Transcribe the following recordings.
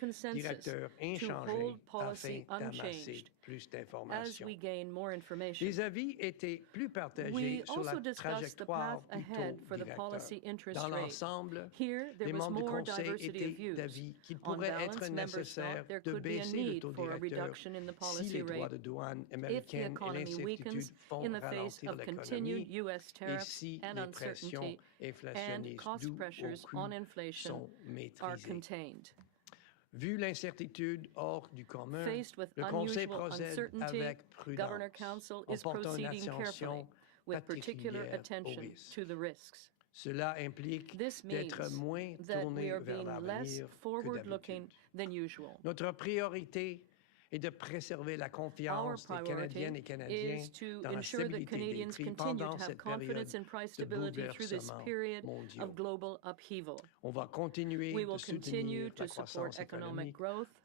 consensus to hold policy unchanged as we gain more information. We also discussed the path ahead for the policy interest rate. Here, there was more diversity of views. On balance, members thought there could be a need for a reduction in the policy rate if the economy weakens in the face of continued U.S. tariffs and uncertainty and cost pressures on inflation are contained. Faced with unusual uncertainty, Governor Council is proceeding carefully with particular attention to the risks. This means that we are being less forward-looking than usual. Notre priorité est de préserver la confiance des Canadiennes et Canadiens dans la stabilité des prix pendant cette période de bouleversement mondiaux. On va continuer de soutenir la croissance économique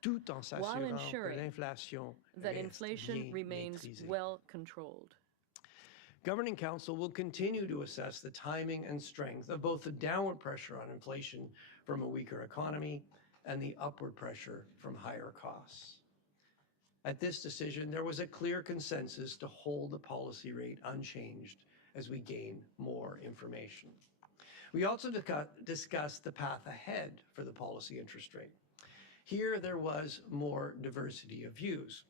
tout en s'assurant que l'inflation reste bien maîtrisée. Governing Council will continue to assess the timing and strength of both the downward pressure on inflation from a weaker economy and the upward pressure from higher costs. At this decision, there was a clear consensus to hold the policy rate unchanged as we gain more information. We also discussed the path ahead for the policy interest rate. Here, there was more diversity of views.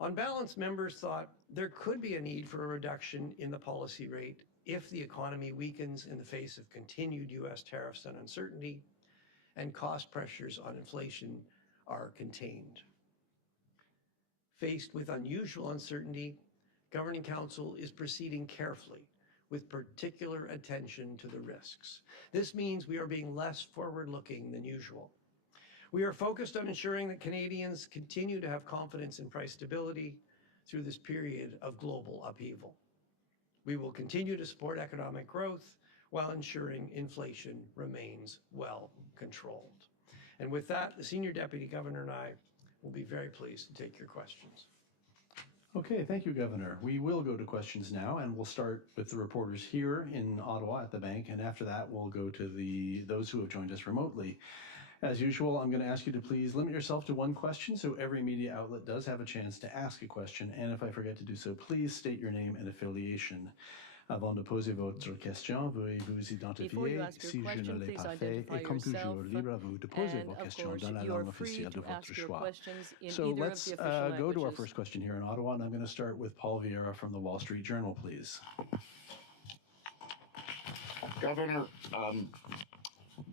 On balance, members thought there could be a need for a reduction in the policy rate if the economy weakens in the face of continued U.S. tariffs and uncertainty, and cost pressures on inflation are contained. Faced with unusual uncertainty, Governing Council is proceeding carefully with particular attention to the risks. This means we are being less forward-looking than usual. We are focused on ensuring that Canadians continue to have confidence in price stability through this period of global upheaval. We will continue to support economic growth while ensuring inflation remains well controlled. And with that, the Senior Deputy Governor and I will be very pleased to take your questions. Okay, thank you, Governor. We will go to questions now, and we'll start with the reporters here in Ottawa at the bank, and after that, we'll go to those who have joined us remotely. As usual, I'm going to ask you to please limit yourself to one question so every media outlet does have a chance to ask a question, and if I forget to do so, please state your name and affiliation. Avant de poser votre question, veuillez vous identifier si je ne l'ai pas fait, et comme toujours, libre à vous de poser vos questions dans la langue officielle de votre choix. So let's go to our first question here in Ottawa, and I'm going to start with Paul Vieira from the Wall Street Journal, please. Governor,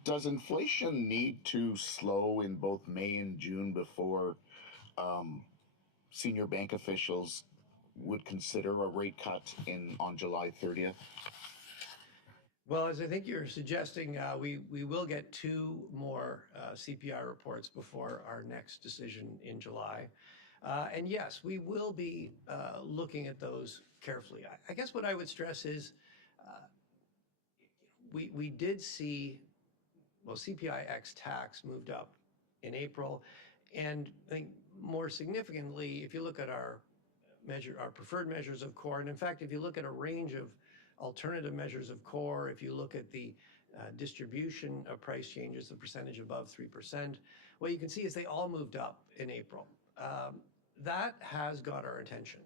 does inflation need to slow in both May and June before senior bank officials would consider a rate cut on July 30th? Well, as I think you're suggesting, we will get two more CPI reports before our next decision in July. And yes, we will be looking at those carefully. I guess what I would stress is we did see, well, CPI ex tax moved up in April. And I think more significantly, if you look at our preferred measures of core, and in fact, if you look at a range of alternative measures of core, if you look at the distribution of price changes, the percentage above 3%, what you can see is they all moved up in April. That has got our attention.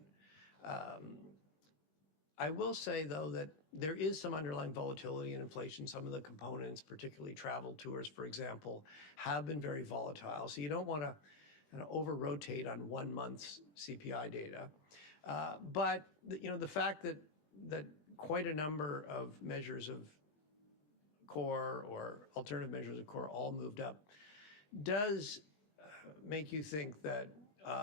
I will say, though, that there is some underlying volatility in inflation. Some of the components, particularly travel tours, for example, have been very volatile. So you don't want to kind of over-rotate on 1 month's CPI data. But the fact that quite a number of measures of core or alternative measures of core all moved up does make you think that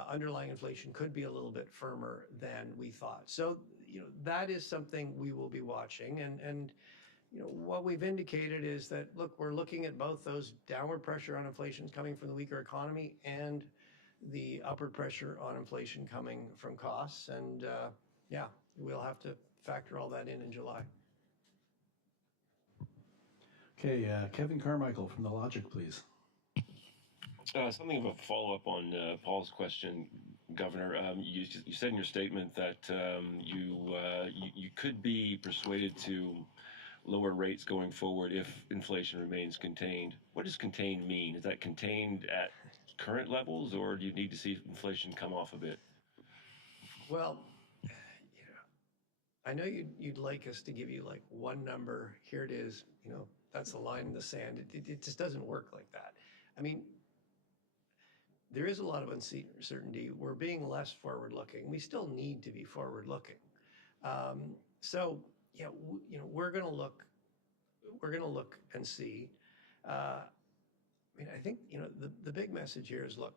underlying inflation could be a little bit firmer than we thought. So, that is something we will be watching. And what we've indicated is that, look, we're looking at both those downward pressure on inflation coming from the weaker economy and the upward pressure on inflation coming from costs. And yeah, we'll have to factor all that in July. Okay, Kevin Carmichael from The Logic, please. Something of a follow-up on Paul's question, Governor. You said in your statement that you could be persuaded to lower rates going forward if inflation remains contained. What does contained mean? Is that contained at current levels, or do you need to see inflation come off a bit? Well, I know you'd like us to give you like one number. Here it is. That's the line in the sand. It just doesn't work like that. I mean, there is a lot of uncertainty. We're being less forward-looking. We still need to be forward-looking. So yeah, we're going to look. We're going to look and see. I mean, I think the big message here is, look,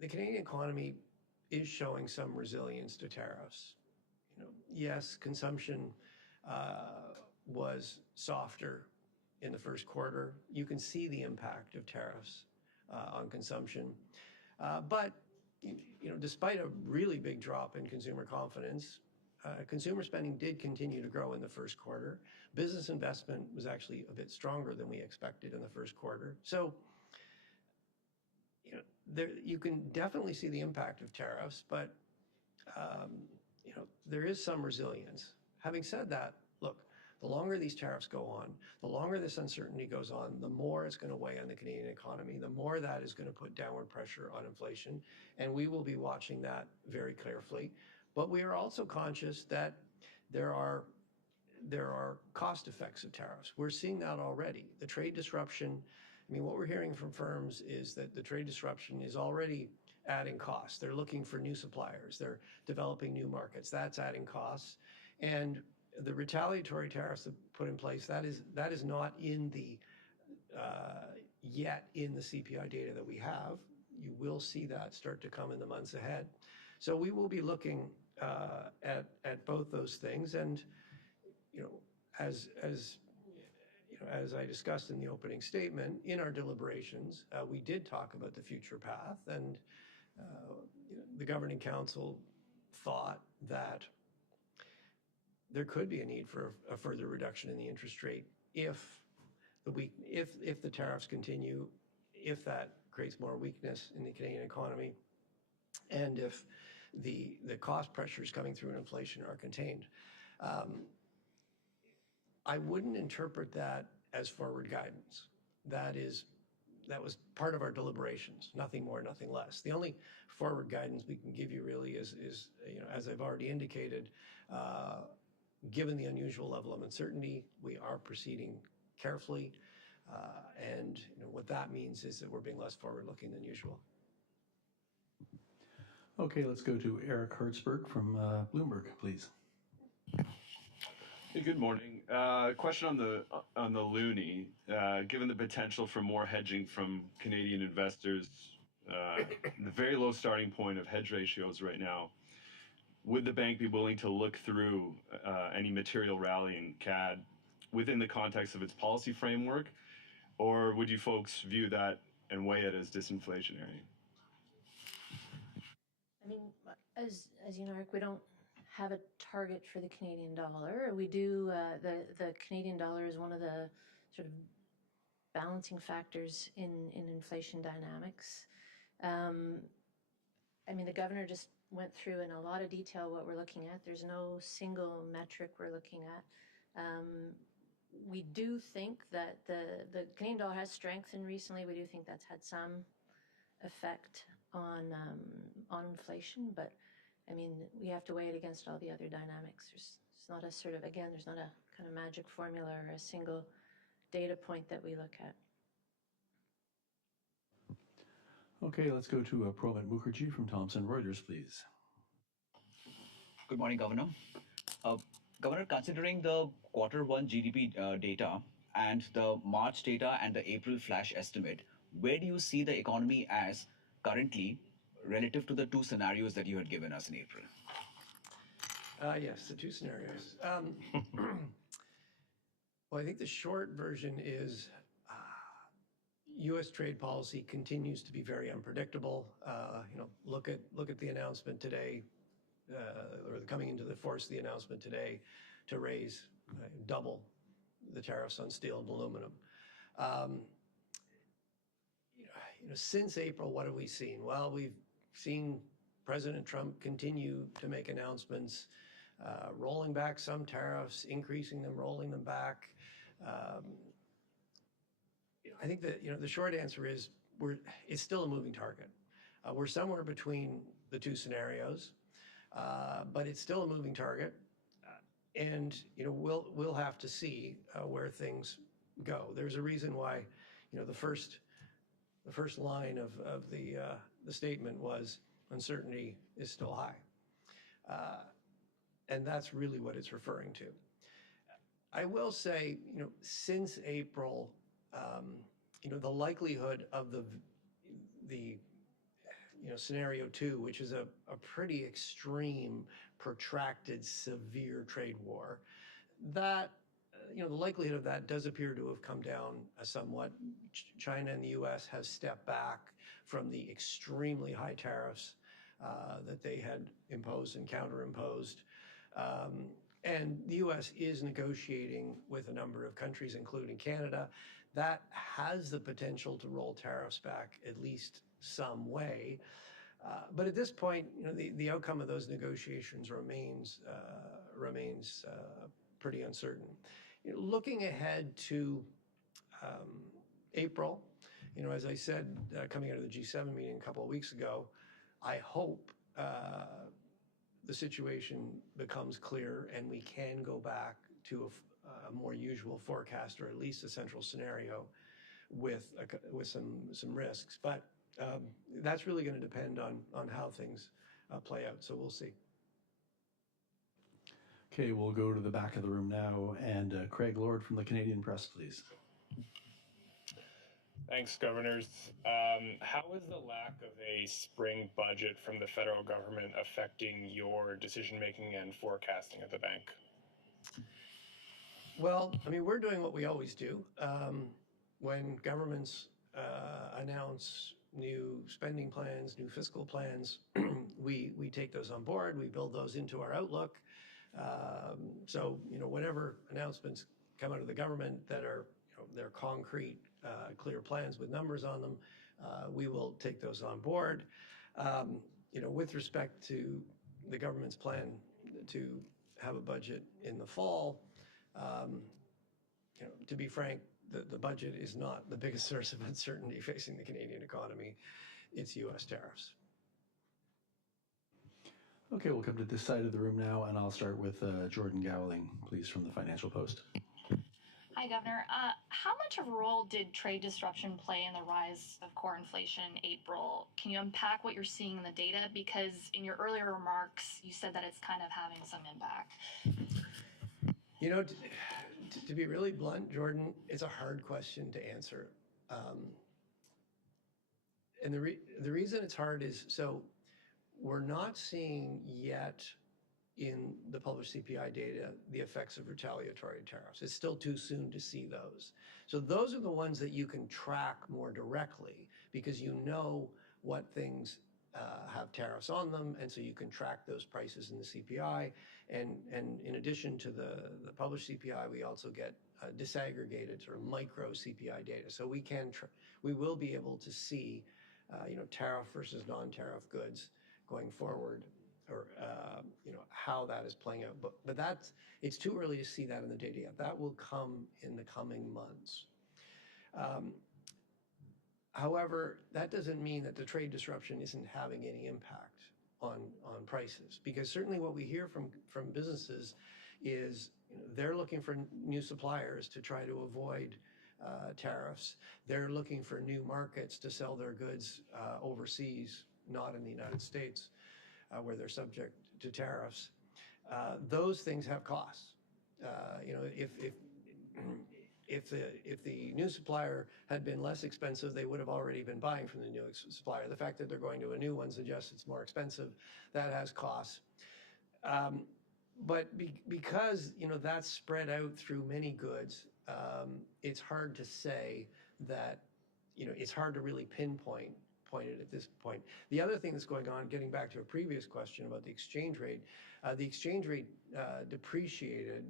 the Canadian economy is showing some resilience to tariffs. Yes, consumption was softer in the first quarter. You can see the impact of tariffs on consumption. But despite a really big drop in consumer confidence, consumer spending did continue to grow in the first quarter. Business investment was actually a bit stronger than we expected in the first quarter. So you can definitely see the impact of tariffs, but there is some resilience. Having said that, look, the longer these tariffs go on, the longer this uncertainty goes on, the more it's going to weigh on the Canadian economy, the more that is going to put downward pressure on inflation, and we will be watching that very carefully. But we are also conscious that there are cost effects of tariffs. We're seeing that already. The trade disruption, I mean, what we're hearing from firms is that the trade disruption is already adding costs. They're looking for new suppliers. They're developing new markets. That's adding costs. And the retaliatory tariffs that put in place, that is not in the yet in the CPI data that we have. You will see that start to come in the months ahead. So we will be looking at both those things. And as I discussed in the opening statement, in our deliberations, we did talk about the future path, and the Governing Council thought that there could be a need for a further reduction in the interest rate if the tariffs continue, if that creates more weakness in the Canadian economy, and if the cost pressures coming through in inflation are contained. I wouldn't interpret that as forward guidance. That was part of our deliberations, nothing more, nothing less. The only forward guidance we can give you really is as I've already indicated, given the unusual level of uncertainty, we are proceeding carefully, and what that means is that we're being less forward-looking than usual. Okay, let's go to Eric Hertzberg from Bloomberg, please. Hey, good morning. Question on the loonie. Given the potential for more hedging from Canadian investors, the very low starting point of hedge ratios right now, would the bank be willing to look through any material rally in CAD within the context of its policy framework, or would you folks view that and weigh it as disinflationary? I mean, as you know, Eric, we don't have a target for the Canadian dollar. We do, the Canadian dollar is one of the sort of balancing factors in inflation dynamics. I mean, the governor just went through in a lot of detail what we're looking at. There's no single metric we're looking at. We do think that the Canadian dollar has strengthened recently. We do think that's had some effect on inflation, but I mean, we have to weigh it against all the other dynamics. There's not a sort of, again, there's not a kind of magic formula or a single data point that we look at. Okay, let's go to Pramit Mukherjee from Thomson Reuters, please. Good morning, Governor. Governor, considering the Q1 GDP data and the March data and the April flash estimate, where do you see the economy as currently relative to the two scenarios that you had given us in April? Yes, the two scenarios. Well, I think the short version is U.S. trade policy continues to be very unpredictable. Look at the announcement today, or coming into the force of the announcement today to raise double the tariffs on steel and aluminum. Since April, what have we seen? Well, we've seen President Trump continue to make announcements, rolling back some tariffs, increasing them, rolling them back. I think that, the short answer is it's still a moving target. We're somewhere between the two scenarios, but it's still a moving target. And, we'll have to see where things go. There's a reason why, the first line of the statement was uncertainty is still high. And that's really what it's referring to. I will say, since April, the likelihood of the scenario 2, which is a pretty extreme, protracted, severe trade war, that the likelihood of that does appear to have come down somewhat. China and the U.S. has stepped back from the extremely high tariffs that they had imposed and counterimposed. And the U.S. is negotiating with a number of countries, including Canada. That has the potential to roll tariffs back at least some way. But at this point, the outcome of those negotiations remains pretty uncertain. Looking ahead to April, as I said, coming out of the G7 meeting a couple of weeks ago, I hope the situation becomes clear and we can go back to a more usual forecast, or at least a central scenario with some risks. But that's really going to depend on how things play out. So we'll see. Okay, we'll go to the back of the room now, and Craig Lord from the Canadian Press, please. Thanks, Governors. How is the lack of a spring budget from the federal government affecting your decision-making and forecasting at the bank? Well, we're doing what we always do. When governments announce new spending plans, new fiscal plans, we take those on board, we build those into our outlook. So, whatever announcements come out of the government that are, they're concrete, clear plans with numbers on them, we will take those on board. With respect to the government's plan to have a budget in the fall, to be frank, the budget is not the biggest source of uncertainty facing the Canadian economy. It's U.S. tariffs. Okay, we'll come to this side of the room now, and I'll start with Jordan Gowling, please, from the Financial Post. Hi, Governor. How much of a role did trade disruption play in the rise of core inflation in April? Can you unpack what you're seeing in the data? Because in your earlier remarks, you said that it's kind of having some impact. To be really blunt, Jordan, it's a hard question to answer. And the reason it's hard is, so we're not seeing yet in the published CPI data the effects of retaliatory tariffs. It's still too soon to see those. So those are the ones that you can track more directly because you know what things have tariffs on them, and so you can track those prices in the CPI. And in addition to the published CPI, we also get disaggregated sort of micro CPI data. So we will be able to see tariff versus non-tariff goods going forward, or how that is playing out. But it's too early to see that in the data yet. That will come in the coming months. However, that doesn't mean that the trade disruption isn't having any impact on prices, because certainly what we hear from businesses is they're looking for new suppliers to try to avoid tariffs. They're looking for new markets to sell their goods overseas, not in the United States, where they're subject to tariffs. Those things have costs. If the new supplier had been less expensive, they would have already been buying from the new supplier. The fact that they're going to a new one suggests it's more expensive. That has costs. But because that's spread out through many goods, it's hard to say that it's hard to really pinpoint it at this point. The other thing that's going on, getting back to a previous question about the exchange rate depreciated.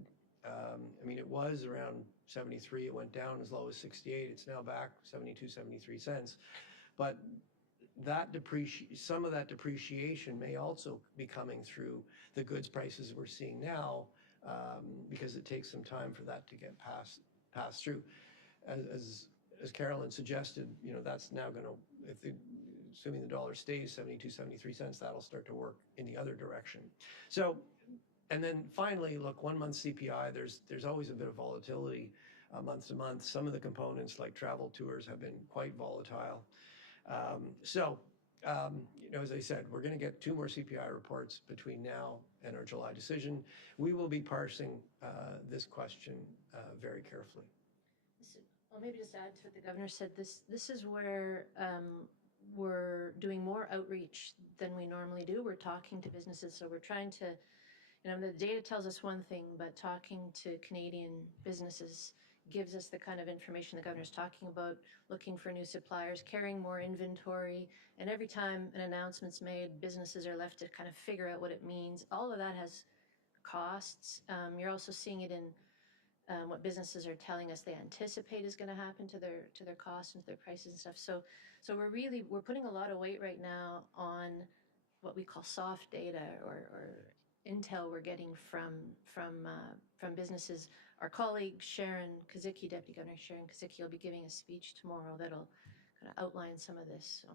It was around 73. It went down as low as 68. It's now back 72, 73 cents. But some of that depreciation may also be coming through the goods prices we're seeing now, because it takes some time for that to get passed through. As as Carolyn suggested, that's now going to, assuming the dollar stays 72, 73 cents, that'll start to work in the other direction. So, and then finally, look, 1 month CPI, there's always a bit of volatility month to month. Some of the components like travel tours have been quite volatile. As I said, we're going to get 2 more CPI reports between now and our July decision. We will be parsing this question very carefully. I'll maybe just add to what the governor said. This is where we're doing more outreach than we normally do. We're talking to businesses, so we're trying to, the data tells us one thing, but talking to Canadian businesses gives us the kind of information the governor's talking about, looking for new suppliers, carrying more inventory, and every time an announcement's made, businesses are left to kind of figure out what it means. All of that has costs. You're also seeing it in what businesses are telling us they anticipate is going to happen to their costs and to their prices and stuff. So we're putting a lot of weight right now on what we call soft data or intel we're getting from businesses. Our colleague Sharon Kazicki, Deputy Governor Sharon Kazicki, will be giving a speech tomorrow that'll kind of outline some of this. So.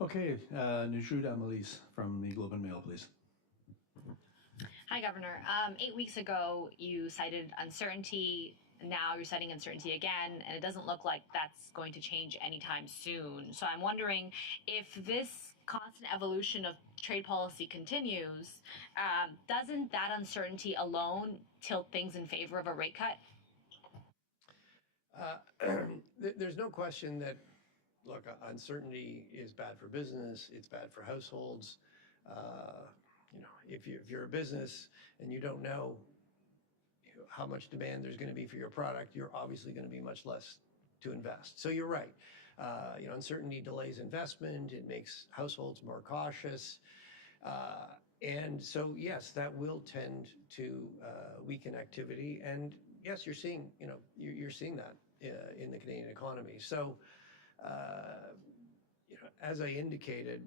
Okay, Najud Amalis from the Globe and Mail, please. Hi, Governor. 8 weeks ago, you cited uncertainty. Now you're citing uncertainty again, and it doesn't look like that's going to change anytime soon. So I'm wondering if this constant evolution of trade policy continues, doesn't that uncertainty alone tilt things in favor of a rate cut? There's no question that, look, uncertainty is bad for business. It's bad for households. If you're a business and you don't know how much demand there's going to be for your product, you're obviously going to be much less to invest. So you're right. Uncertainty delays investment. It makes households more cautious. And so, yes, that will tend to weaken activity. And yes, you're seeing that in the Canadian economy. So, as I indicated,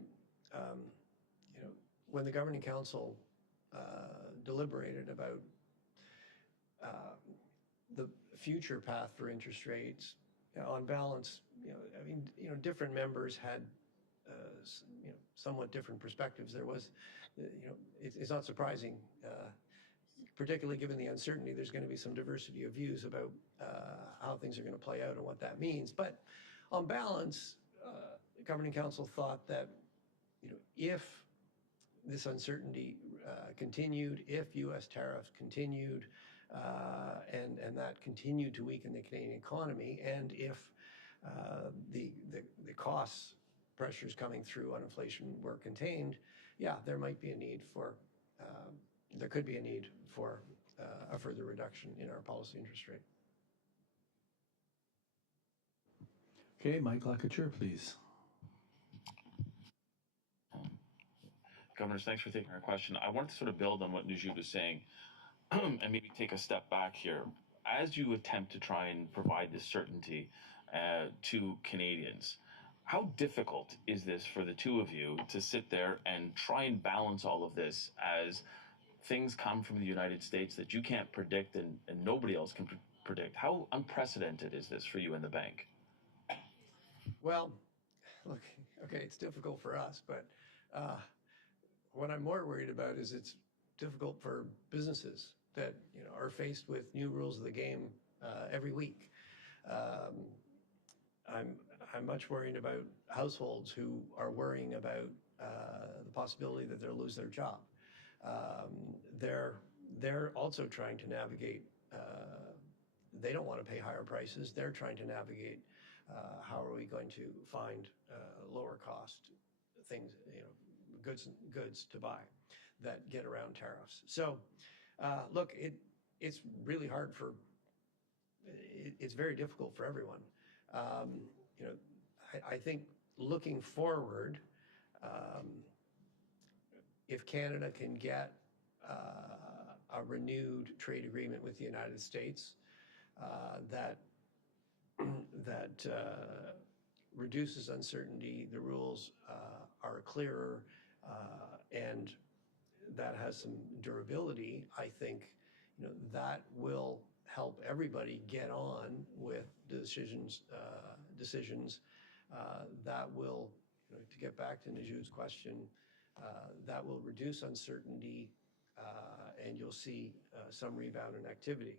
when the Governing Council deliberated about the future path for interest rates, on balance, different members had, somewhat different perspectives. There was, it's not surprising, particularly given the uncertainty, there's going to be some diversity of views about how things are going to play out and what that means. But on balance, the Governing Council thought that, if this uncertainty continued, if U.S. tariffs continued, and that continued to weaken the Canadian economy, and if the costs pressures coming through on inflation were contained, there might be a need for there could be a need for a further reduction in our policy interest rate. Okay, Mike Lacouture, please. Governors, thanks for taking our question. I wanted to sort of build on what Najib was saying and maybe take a step back here. As you attempt to try and provide this certainty to Canadians, how difficult is this for the two of you to sit there and try and balance all of this as things come from the United States that you can't predict and nobody else can predict? How unprecedented is this for you in the bank? Well, look, okay, it's difficult for us, but what I'm more worried about is it's difficult for businesses that are faced with new rules of the game every week. I'm much worried about households who are worrying about the possibility that they'll lose their job. They're also trying to navigate. They don't want to pay higher prices. They're trying to navigate how are we going to find lower cost things, goods to buy that get around tariffs. So, look, it's really hard it's very difficult for everyone. I think looking forward, if Canada can get a renewed trade agreement with the United States that reduces uncertainty, the rules are clearer, and that has some durability, I think that will help everybody get on with decisions that will, to get back to Naju's question, that will reduce uncertainty, and you'll see some rebound in activity.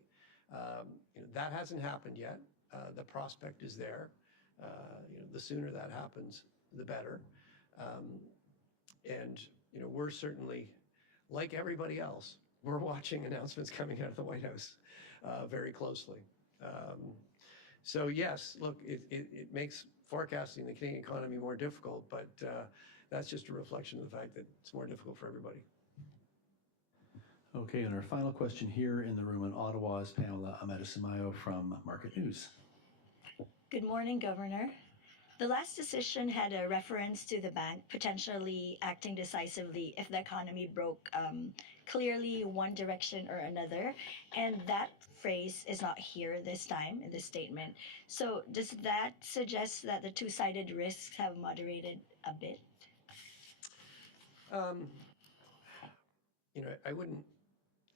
That hasn't happened yet. The prospect is there. The sooner that happens, the better. And we're certainly, like everybody else, we're watching announcements coming out of the White House very closely. So yes, look, it makes forecasting the Canadian economy more difficult, but that's just a reflection of the fact that it's more difficult for everybody. Okay, and our final question here in the room in Ottawa is Pamela Ametisamayo from Market News. Good morning, Governor. The last decision had a reference to the bank potentially acting decisively if the economy broke clearly one direction or another, and that phrase is not here this time in this statement. So does that suggest that the two-sided risks have moderated a bit? I wouldn't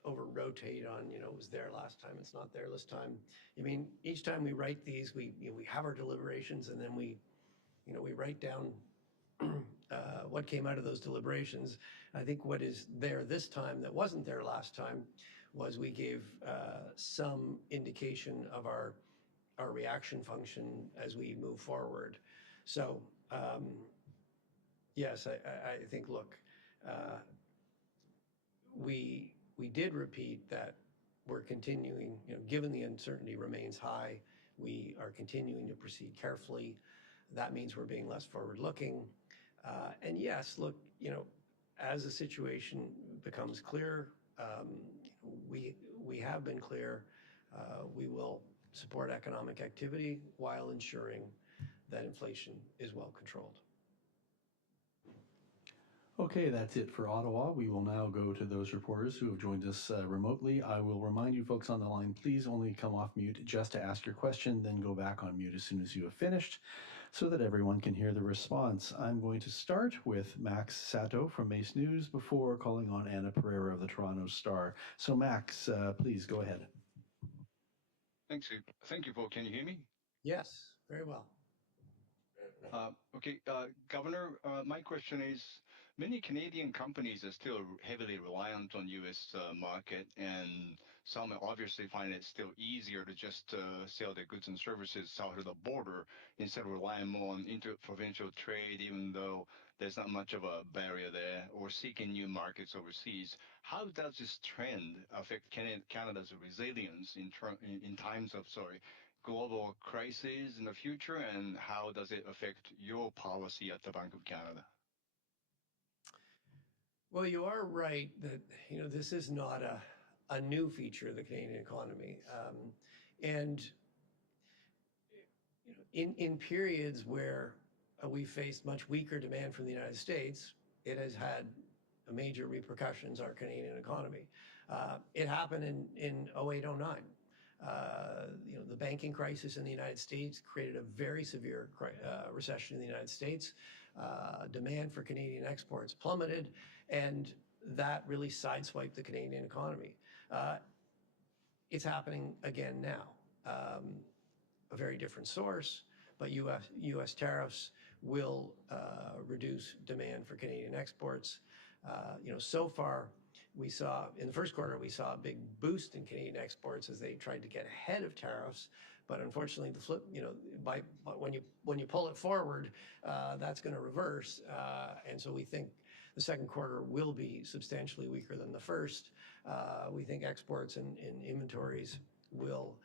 over-rotate on, it was there last time, it's not there this time. I mean, each time we write these, we have our deliberations, and then we write down what came out of those deliberations. I think what is there this time that wasn't there last time was we gave some indication of our reaction function as we move forward. So yes, I think, look, we did repeat that we're continuing, given the uncertainty remains high, we are continuing to proceed carefully. That means we're being less forward-looking. And yes, look, as the situation becomes clear, we have been clear, we will support economic activity while ensuring that inflation is well controlled. Okay, that's it for Ottawa. We will now go to those reporters who have joined us remotely. I will remind you folks on the line, please only come off mute just to ask your question, then go back on mute as soon as you have finished so that everyone can hear the response. I'm going to start with Max Sato from Mace News before calling on Anna Pereira of the Toronto Star. So Max, please go ahead. Thanks. Thank you, Paul. Can you hear me? Yes, very well. Okay, Governor, my question is, many Canadian companies are still heavily reliant on U.S. market, and some obviously find it still easier to just sell their goods and services south of the border instead of relying more on interprovincial trade, even though there's not much of a barrier there, or seeking new markets overseas. How does this trend affect Canada's resilience in times of, global crises in the future, and how does it affect your policy at the Bank of Canada? Well, you are right that this is not a new feature of the Canadian economy, and in periods where we faced much weaker demand from the United States, it has had major repercussions on our Canadian economy. It happened in 08-09. The banking crisis in the United States created a very severe recession in the United States. Demand for Canadian exports plummeted, and that really sideswiped the Canadian economy. It's happening again now. A very different source, but U.S. tariffs will reduce demand for Canadian exports. So far, we saw in the first quarter, we saw a big boost in Canadian exports as they tried to get ahead of tariffs. But unfortunately, the flip, when you pull it forward, that's going to reverse. And so we think the second quarter will be substantially weaker than the first. We think exports and inventories will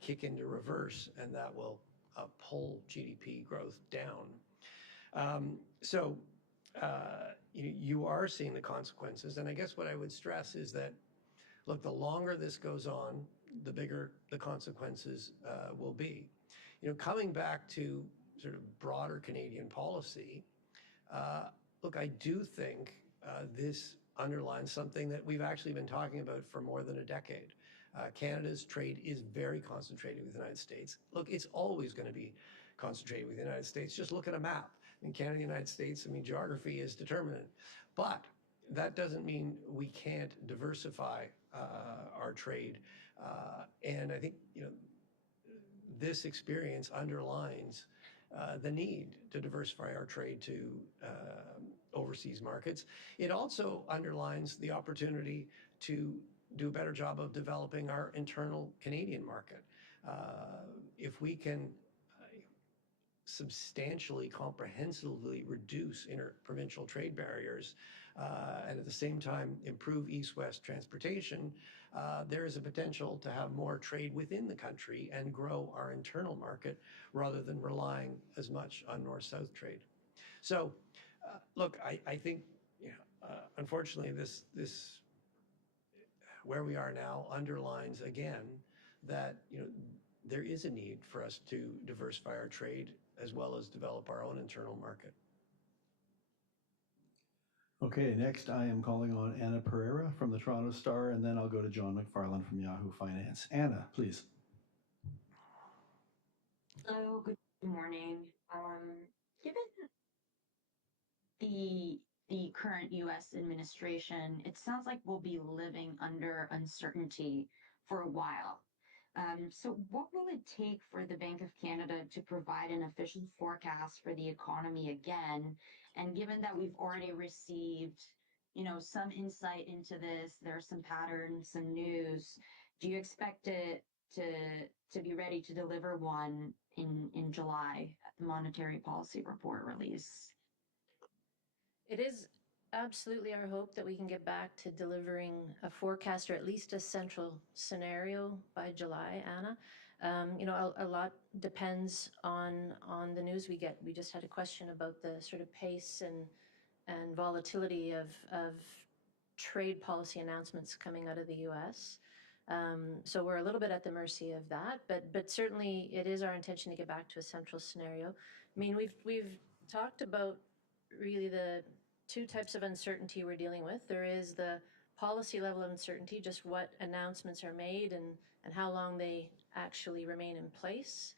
kick into reverse, and that will pull GDP growth down. You are seeing the consequences. And I guess what I would stress is that, look, the longer this goes on, the bigger the consequences will be. Coming back to sort of broader Canadian policy, look, I do think this underlines something that we've actually been talking about for more than a decade. Canada's trade is very concentrated with the United States. Look, it's always going to be concentrated with the United States. Just look at a map. In Canada and the United States, geography is determinant. But that doesn't mean we can't diversify our trade And I think, this experience underlines the need to diversify our trade to overseas markets. It also underlines the opportunity to do a better job of developing our internal Canadian market. If we can substantially, comprehensively reduce interprovincial trade barriers and at the same time improve east-west transportation, there is a potential to have more trade within the country and grow our internal market rather than relying as much on north-south trade. So, look, I think, unfortunately, this where we are now underlines again that there is a need for us to diversify our trade as well as develop our own internal market. Okay, next I am calling on Anna Pereira from the Toronto Star, and then I'll go to John McFarland from Yahoo Finance. Anna, please. Hello, good morning. Given the current U.S. administration, it sounds like we'll be living under uncertainty for a while. So what will it take for the Bank of Canada to provide an official forecast for the economy again? And given that we've already received, some insight into this, there are some patterns, some news, do you expect it to be ready to deliver one in July at the monetary policy report release? It is absolutely our hope that we can get back to delivering a forecast or at least a central scenario by July, Anna. A lot depends on the news we get. We just had a question about the sort of pace and volatility of trade policy announcements coming out of the U.S. So we're a little bit at the mercy of that, but certainly it is our intention to get back to a central scenario. I mean, we've talked about really the two types of uncertainty we're dealing with. There is the policy level of uncertainty, just what announcements are made and how long they actually remain in place.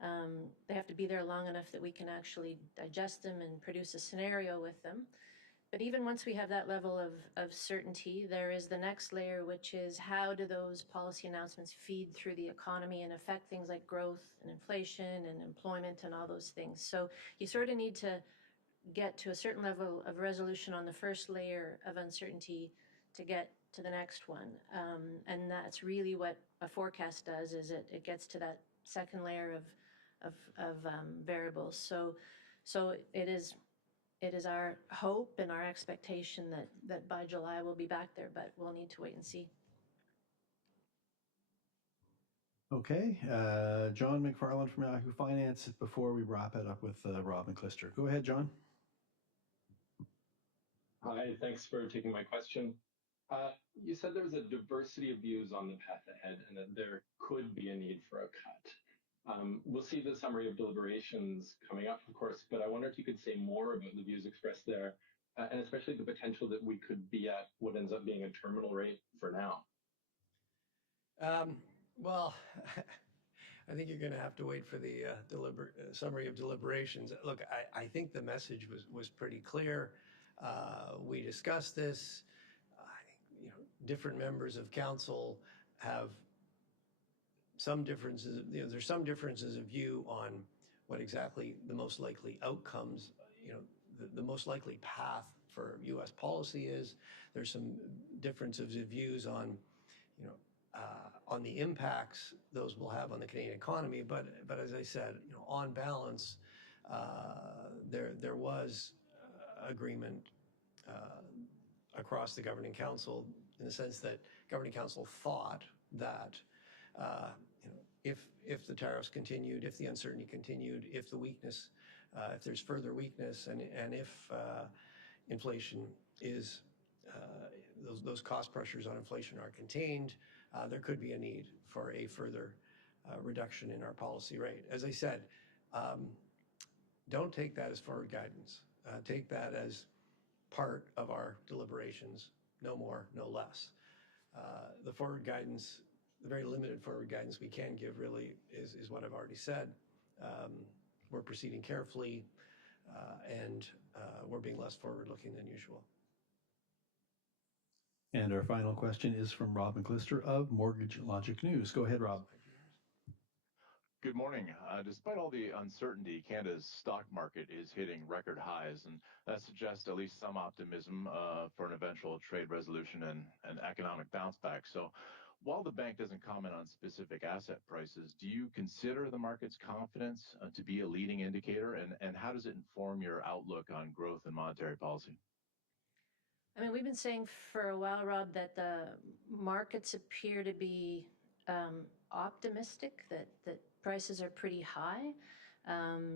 They have to be there long enough that we can actually digest them and produce a scenario with them. But even once we have that level of certainty, there is the next layer, which is how do those policy announcements feed through the economy and affect things like growth and inflation and employment and all those things. So you sort of need to get to a certain level of resolution on the first layer of uncertainty to get to the next one. And that's really what a forecast does, is it gets to that second layer of variables. So it is our hope and our expectation that by July we'll be back there, but we'll need to wait and see. Okay, John McFarland from Yahoo Finance before we wrap it up with Rob McClister. Go ahead, John. Hi, thanks for taking my question. You said there was a diversity of views on the path ahead and that there could be a need for a cut. We'll see the summary of deliberations coming up, of course, but I wonder if you could say more about the views expressed there, and especially the potential that we could be at what ends up being a terminal rate for now. Well, I think you're going to have to wait for the summary of deliberations. Look, I think the message was pretty clear. We discussed this. Different members of council have some differences. There's some differences of view on what exactly the most likely outcomes, the most likely path for U.S. policy is. There's some differences of views on, on the impacts those will have on the Canadian economy. But as I said, on balance, there was agreement across the Governing Council in the sense that Governing Council thought that if the tariffs continued, if the uncertainty continued, if the weakness, if there's further weakness, and if inflation is, those cost pressures on inflation are contained, there could be a need for a further reduction in our policy rate. As I said, don't take that as forward guidance. Take that as part of our deliberations, no more, no less. The forward guidance, the very limited forward guidance we can give really is what I've already said. We're proceeding carefully and we're being less forward-looking than usual. And our final question is from Rob McClister of Mortgage Logic News. Go ahead, Rob. Good morning. Despite all the uncertainty, Canada's stock market is hitting record highs, and that suggests at least some optimism for an eventual trade resolution and an economic bounce back. So while the bank doesn't comment on specific asset prices, do you consider the market's confidence to be a leading indicator, and how does it inform your outlook on growth and monetary policy? I mean, we've been saying for a while, Rob, that the markets appear to be optimistic, that prices are pretty high.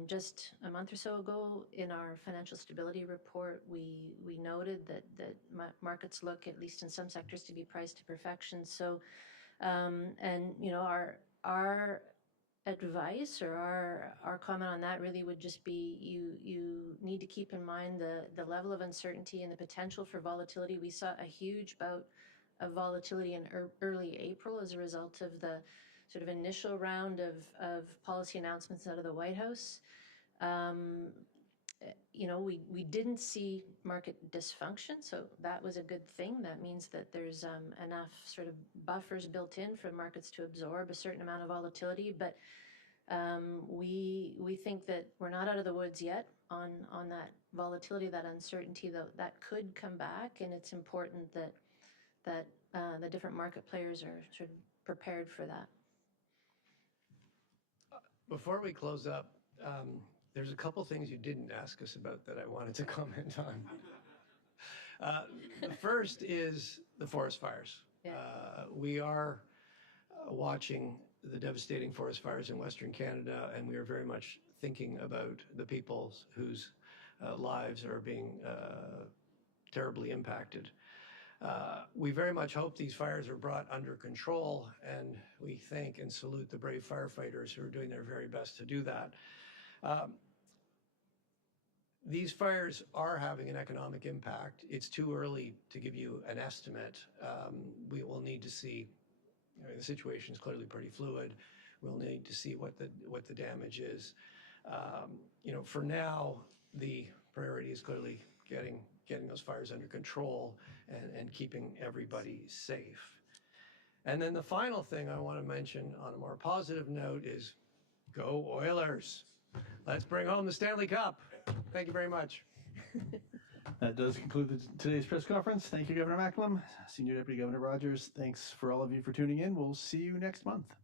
Just a month or so ago in our financial stability report, we noted that markets look, at least in some sectors, to be priced to perfection. So, and you know, our advice or our comment on that really would just be you need to keep in mind the level of uncertainty and the potential for volatility. We saw a huge bout of volatility in early April as a result of the sort of initial round of policy announcements out of the White House. You know, we didn't see market dysfunction, so that was a good thing. That means that there's enough sort of buffers built in for markets to absorb a certain amount of volatility. But we think that we're not out of the woods yet on that volatility, that uncertainty, that could come back, and it's important that the different market players are sort of prepared for that. Before we close up, there's a couple things you didn't ask us about that I wanted to comment on. The first is the forest fires. Yeah. We are watching the devastating forest fires in Western Canada, and we are very much thinking about the people whose lives are being terribly impacted. We very much hope these fires are brought under control, and we thank and salute the brave firefighters who are doing their very best to do that. These fires are having an economic impact. It's too early to give you an estimate. We will need to see, the situation is clearly pretty fluid. We'll need to see what the damage is. For now, the priority is clearly getting those fires under control and keeping everybody safe. And then the final thing I want to mention on a more positive note is go Oilers. Let's bring home the Stanley Cup. Thank you very much. That does conclude today's press conference. Thank you, Governor Macklem. Senior Deputy Governor Rogers, thanks for all of you for tuning in. We'll see you next month.